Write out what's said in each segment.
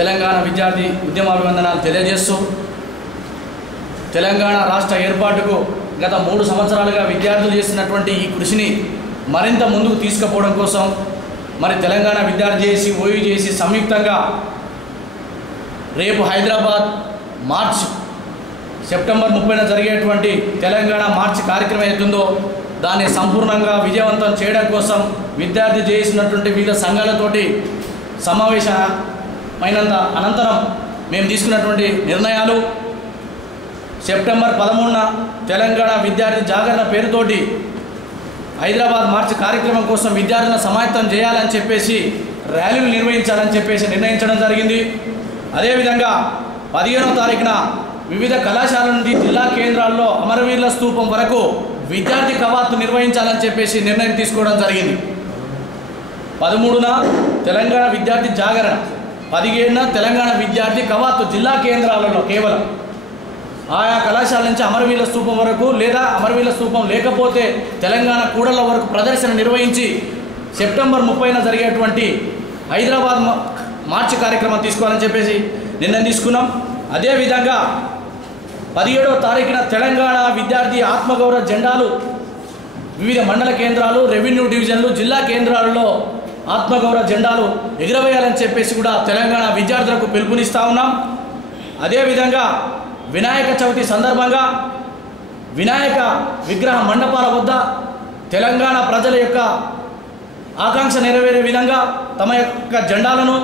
తెలంగాణ విద్యార్థి ఉద్యమాభివందనాలు తెలియజేస్తూ తెలంగాణ రాష్ట్ర ఏర్పాటుకు గత 3 సంవత్సరాలుగా విద్యార్థులు చేసినటువంటి ఈ కృషిని మరింత ముందుకు తీసుకుపోవడం కోసం మరి తెలంగాణ విద్యార్థి చేసి ఓయూ చేసి సంయుక్తంగా రేపు హైదరాబాద్ సెప్టెంబర్ 30న జరిగేటువంటి తెలంగాణ మార్చ్ కార్యక్రమం ఏతుందో దాన్ని సంపూర్ణంగా విజయవంతం చేయడం కోసం విద్యార్థి చేసినటువంటి వివిధ సంఘాలతోటి సమావేశమైనంత అనంతరం మేము తీసుకున్నటువంటి నిర్ణయాలు సెప్టెంబర్ 13న తెలంగాణ విద్యార్థి జాగరణ పేరుతోటి హైదరాబాద్ మార్చ్ కార్యక్రమం కోసం విద్యార్థులను సమాయత్తం చేయాలని చెప్పేసి ర్యాలీలు నిర్వహించాలని చెప్పేసి నిర్ణయించడం జరిగింది. అదేవిధంగా 15వ తారీఖున వివిధ కళాశాలల నుండి జిల్లా కేంద్రాల్లో అమరవీరుల స్తూపం వరకు విద్యార్థి కవాతు నిర్వహించాలని చెప్పేసి నిర్ణయం తీసుకోవడం జరిగింది. 13న తెలంగాణ విద్యార్థి జాగరణ, 17న తెలంగాణ విద్యార్థి కవాతు జిల్లా కేంద్రాలలో కేవలం ఆయా కళాశాల నుంచి అమరవీరుల స్తూపం వరకు లేదా అమరవీరుల స్తూపం లేకపోతే తెలంగాణ కూడళ్ల వరకు ప్రదర్శన నిర్వహించి సెప్టెంబర్ 30న జరిగేటువంటి హైదరాబాద్ మార్చి కార్యక్రమం తీసుకోవాలని చెప్పేసి నిర్ణయం తీసుకున్నాం. అదేవిధంగా 17వ తారీఖున తెలంగాణ విద్యార్థి ఆత్మగౌరవ జెండాలు వివిధ మండల కేంద్రాలు, రెవెన్యూ డివిజన్లు, జిల్లా కేంద్రాలలో ఆత్మగౌరవ జెండాలు ఎగురవేయాలని చెప్పేసి కూడా తెలంగాణ విద్యార్థులకు పిలుపునిస్తూ ఉన్నాం. అదేవిధంగా వినాయక చవితి సందర్భంగా వినాయక విగ్రహ మండపాల వద్ద తెలంగాణ ప్రజల యొక్క ఆకాంక్ష నెరవేరే విధంగా తమ యొక్క జెండాలను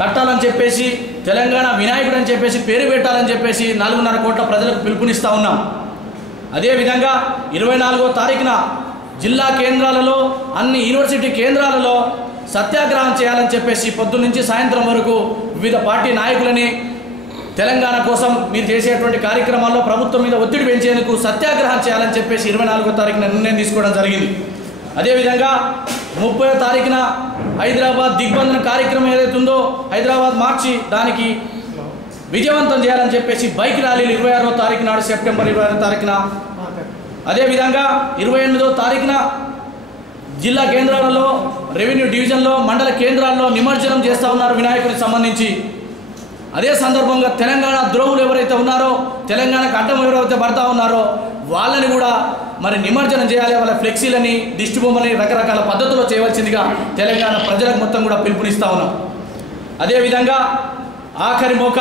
కట్టాలని చెప్పేసి తెలంగాణ వినాయకుడు అని చెప్పేసి పేరు పెట్టాలని చెప్పేసి 4.5 కోట్ల ప్రజలకు పిలుపునిస్తూ ఉన్నాం. అదేవిధంగా 24వ తారీఖున జిల్లా కేంద్రాలలో అన్ని యూనివర్సిటీ కేంద్రాలలో సత్యాగ్రహం చేయాలని చెప్పేసి పొద్దున్న నుంచి సాయంత్రం వరకు వివిధ పార్టీ నాయకులని తెలంగాణ కోసం మీరు చేసేటువంటి కార్యక్రమాల్లో ప్రభుత్వం మీద ఒత్తిడి పెంచేందుకు సత్యాగ్రహం చేయాలని చెప్పేసి 24వ తారీఖున నిర్ణయం తీసుకోవడం జరిగింది. అదేవిధంగా 30వ తారీఖున హైదరాబాద్ దిగ్బంధన కార్యక్రమం ఏదైతుందో హైదరాబాద్ మార్చి దానికి విజయవంతం చేయాలని చెప్పేసి బైక్ ర్యాలీలు 26వ తారీఖు నాడు సెప్టెంబర్ 26వ తారీఖున, అదేవిధంగా 28వ తారీఖున జిల్లా కేంద్రాలలో, రెవెన్యూ డివిజన్లో, మండల కేంద్రాల్లో నిమజ్జనం చేస్తూ ఉన్నారు వినాయకుడికి సంబంధించి. అదే సందర్భంగా తెలంగాణ ద్రోహులు ఎవరైతే ఉన్నారో, తెలంగాణకు అడ్డం ఎవరైతే పడతా ఉన్నారో వాళ్ళని కూడా మరి నిమజ్జనం చేయాలి. వాళ్ళ ఫ్లెక్సీలని, దిష్టి బొమ్మలని రకరకాల పద్ధతుల్లో చేయవలసిందిగా తెలంగాణ ప్రజలకు మొత్తం కూడా పిలుపునిస్తూ ఉన్నాం. అదేవిధంగా ఆఖరి మోక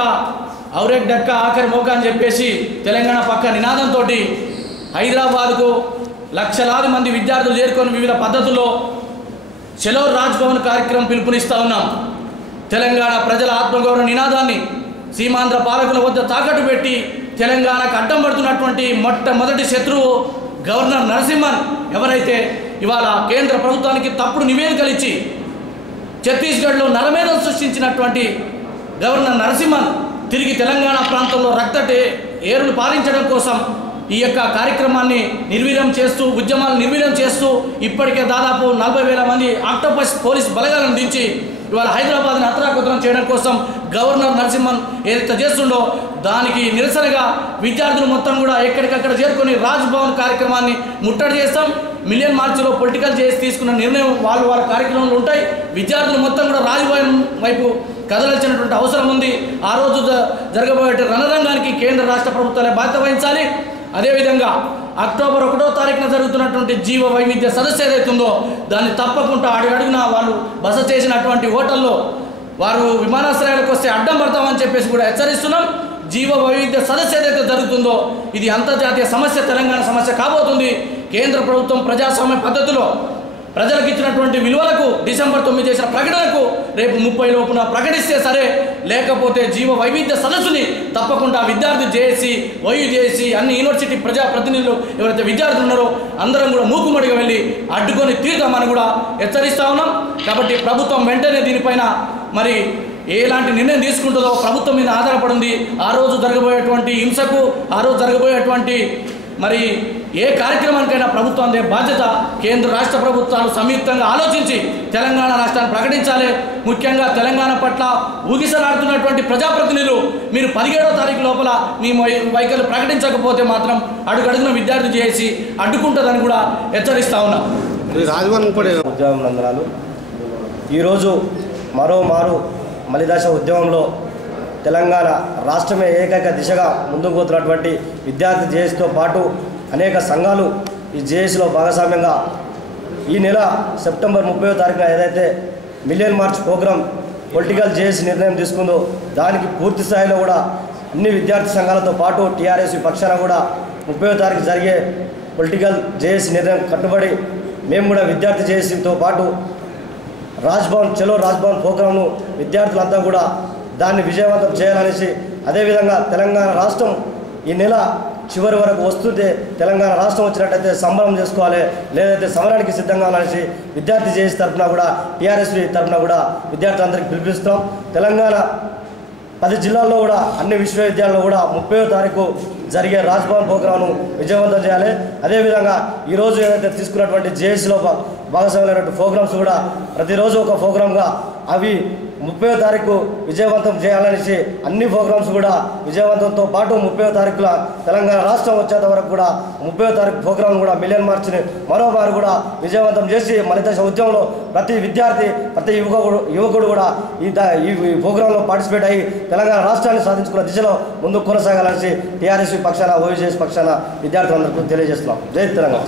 ఔరేక్ డక్క ఆఖరి మోక అని చెప్పేసి తెలంగాణ పక్క నినాదంతో హైదరాబాద్కు లక్షలాది మంది విద్యార్థులు చేరుకొని వివిధ పద్ధతుల్లో చలో రాజ్భవన్ కార్యక్రమం పిలుపునిస్తూ ఉన్నాం. తెలంగాణ ప్రజల ఆత్మగౌరవ నినాదాన్ని సీమాంధ్ర పాలకుల వద్ద తాకట్టు పెట్టి తెలంగాణకు అడ్డం పడుతున్నటువంటి మొట్టమొదటి శత్రువు గవర్నర్ నరసింహన్ ఎవరైతే ఇవాళ కేంద్ర ప్రభుత్వానికి తప్పుడు నివేదికలు ఇచ్చి ఛత్తీస్గఢ్లో నరమేధం సృష్టించినటువంటి గవర్నర్ నరసింహన్ తిరిగి తెలంగాణ ప్రాంతంలో ఏరులు పారించడం కోసం ఈ యొక్క కార్యక్రమాన్ని నిర్వీర్యం చేస్తూ, ఉద్యమాలను నిర్వీర్యం చేస్తూ ఇప్పటికే దాదాపు 40,000 మంది ఆక్టోపస్ పోలీస్ బలగాలను దించి ఇవాళ హైదరాబాద్ని అతరాకుతరం చేయడం కోసం గవర్నర్ నరసింహన్ ఏదైతే చేస్తుండో దానికి నిరసనగా విద్యార్థులు మొత్తం కూడా ఎక్కడికక్కడ చేరుకొని రాజ్భవన్ కార్యక్రమాన్ని ముట్టడి చేస్తాం. మిలియన్ మార్చిలో పొలిటికల్ చేసి తీసుకున్న నిర్ణయం వాళ్ళ కార్యక్రమాలు ఉంటాయి. విద్యార్థులు మొత్తం కూడా రాజ్భవన్ వైపు కదలాల్సినటువంటి అవసరం ఉంది. ఆ రోజు జరగబోయే రణరంగానికి కేంద్ర రాష్ట్ర ప్రభుత్వాలే బాధ్యత వహించాలి. అదేవిధంగా అక్టోబర్ 1వ తారీఖున జరుగుతున్నటువంటి జీవ వైవిధ్య సదస్సు ఏదైతుందో దాన్ని తప్పకుండా అడుగడుగునా వాళ్ళు బస చేసినటువంటి హోటల్లో వారు విమానాశ్రయాలకు వస్తే అడ్డం పడతామని చెప్పేసి కూడా హెచ్చరిస్తున్నాం. జీవ వైవిధ్య సదస్సు ఏదైతే జరుగుతుందో ఇది అంతర్జాతీయ సమస్య, తెలంగాణ సమస్య కాబోతుంది. కేంద్ర ప్రభుత్వం ప్రజాస్వామ్య పద్ధతిలో ప్రజలకు ఇచ్చినటువంటి విలువలకు డిసెంబర్ 9 చేసిన ప్రకటనకు రేపు 30 లోపున ప్రకటిస్తే సరే, లేకపోతే జీవ వైవిధ్య సదస్సుని తప్పకుండా విద్యార్థి చేసి ఓయూ చేసి అన్ని యూనివర్సిటీ ప్రజాప్రతినిధులు ఎవరైతే విద్యార్థులు ఉన్నారో అందరం కూడా మూకుమ్మడిగా వెళ్ళి అడ్డుకొని తీరుతామని కూడా హెచ్చరిస్తూ ఉన్నాం. కాబట్టి ప్రభుత్వం వెంటనే దీనిపైన మరి ఎలాంటి నిర్ణయం తీసుకుంటుందో ప్రభుత్వం మీద ఆధారపడింది. ఆ రోజు జరగబోయేటువంటి హింసకు, ఆ రోజు జరగబోయేటువంటి మరి ఏ కార్యక్రమానికైనా ప్రభుత్వం అందే బాధ్యత కేంద్ర రాష్ట్ర ప్రభుత్వాలు సంయుక్తంగా ఆలోచించి తెలంగాణ రాష్ట్రాన్ని ప్రకటించాలి. ముఖ్యంగా తెలంగాణ పట్ల ఊగిసలాడుతున్నటువంటి ప్రజాప్రతినిధులు మీరు 17వ తారీఖు లోపల మీ వైఖరి ప్రకటించకపోతే మాత్రం అడుగడుగున విద్యార్థి చేసి అడ్డుకుంటుందని కూడా హెచ్చరిస్తా ఉన్నాం. ఉద్యోగ నందనాలు ఈరోజు మరోమారు మలిదశ ఉద్యమంలో తెలంగాణ రాష్ట్రమే ఏకైక దిశగా ముందుకు పోతున్నటువంటి విద్యార్థి జేఏసీతో పాటు అనేక సంఘాలు ఈ జేఏసీలో భాగస్వామ్యంగా ఈ నెల సెప్టెంబర్ 30వ తారీఖున ఏదైతే million march program political JAC నిర్ణయం తీసుకుందో దానికి పూర్తి స్థాయిలో కూడా అన్ని విద్యార్థి సంఘాలతో పాటు టీఆర్ఎస్ పక్షాన కూడా 30వ తారీఖు జరిగే పొలిటికల్ జేఏసీ నిర్ణయం కట్టుబడి మేము కూడా విద్యార్థి జేఏసీతో పాటు రాజ్భవన్ చలో రాజ్భవన్ ప్రోగ్రాంను విద్యార్థులంతా కూడా దాన్ని విజయవంతం చేయాలనేసి అదేవిధంగా తెలంగాణ రాష్ట్రం ఈ నెల చివరి వరకు వస్తుంటే తెలంగాణ రాష్ట్రం వచ్చినట్టయితే సంబరం చేసుకోవాలి, లేదైతే సమరానికి సిద్ధంగా అనేసి విద్యార్థి జేఏసీ తరఫున కూడా టీఆర్ఎస్ తరఫున కూడా విద్యార్థులందరికీ పిలిపిస్తాం. తెలంగాణ 10 జిల్లాల్లో కూడా అన్ని విశ్వవిద్యాలయాల్లో కూడా 30వ తారీఖు జరిగే రాజ్భవన్ ప్రోగ్రాంను విజయవంతం చేయాలి. అదేవిధంగా ఈరోజు ఏదైతే తీసుకున్నటువంటి జేఏసీలో భాగస్వామ్యమైనటువంటి ప్రోగ్రామ్స్ కూడా ప్రతిరోజు ఒక ప్రోగ్రామ్గా అవి 30వ తారీఖు విజయవంతం చేయాలనేసి అన్ని ప్రోగ్రామ్స్ కూడా విజయవంతంతో పాటు 30వ తారీఖున తెలంగాణ రాష్ట్రం వచ్చేంత వరకు కూడా 30వ తారీఖు ప్రోగ్రాం కూడా మిలియన్ మార్చ్ని మరోమారు కూడా విజయవంతం చేసి మలిదశ ఉద్యమంలో ప్రతి విద్యార్థి ప్రతి యువకుడు కూడా ఈ ప్రోగ్రాంలో పార్టిసిపేట్ అయ్యి తెలంగాణ రాష్ట్రాన్ని సాధించుకున్న దిశలో ముందుకు కొనసాగాలనేసి టీఆర్ఎస్ పక్షాన ఓయూజేఎస్ పక్షాన విద్యార్థులందరికీ తెలియజేస్తున్నాం. జై తెలంగాణ.